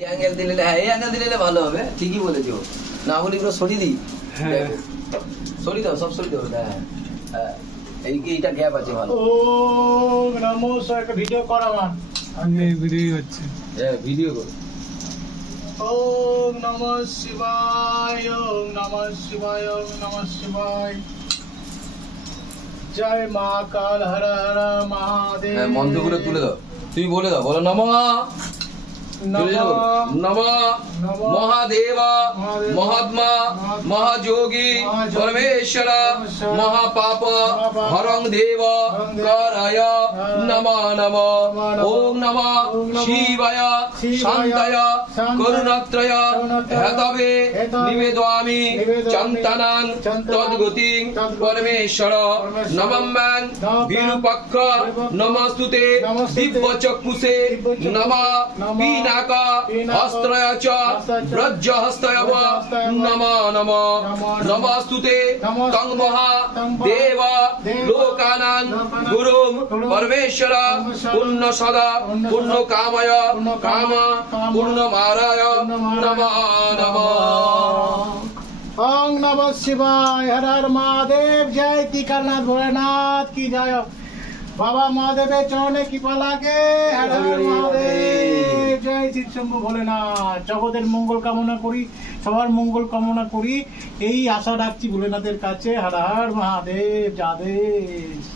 Angle দিলে হ্যাঁ এই অ্যাঙ্গেল দিলে ভালো হবে ঠিকই বলেছ। না হলে এগুলো সরিয়ে দিই। হ্যাঁ। সরিয়ে দাও সব সরিয়ে দাও হ্যাঁ। হ্যাঁ এই এইটা গ্যাপ আছে ভালো। ও নমো স্যার একটা ভিডিও কর আমার। আমি ভিডিও হচ্ছে। হ্যাঁ ভিডিও করো। ওম নম শিবায় ওম নম শিবায় ওম নম শিবায়। জয় মা কাল হর হর মহাদেব। হ্যাঁ মন্ত্রগুলো তুলে দাও। তুমি বলে দাও বলো নম। নম মহাদেব মহাত্মা মহাযোগী পরমেশ্বর মহাপাপ হরং দেব করয় নম নম ওম নম শিবায় শান্তায় করুণাত্রয় হেতবে নিবেদয়ামি চন্তানান তদ্গতি পরমেশ্বর নমম্যান বিরূপক্ষ নমস্তুতে দিব্য চক্ষুষে নম পিনাক হস্ত্রয় ব্রজ হস্তয় নম নম। নমস্তুতে তং মহা, দেব, লোকানাং, গুরুম, পরমেশ্বর পূর্ণ সদা পূর্ণ কাময়, কাম পূর্ণ মারায়, নম নম। শ্রী শম্ভু ভোলেনাথ জগতের মঙ্গল কামনা করি, সবার মঙ্গল কামনা করি, এই আশা রাখছি ভোলেনাথের কাছে। হর হর মহাদেব যাদেব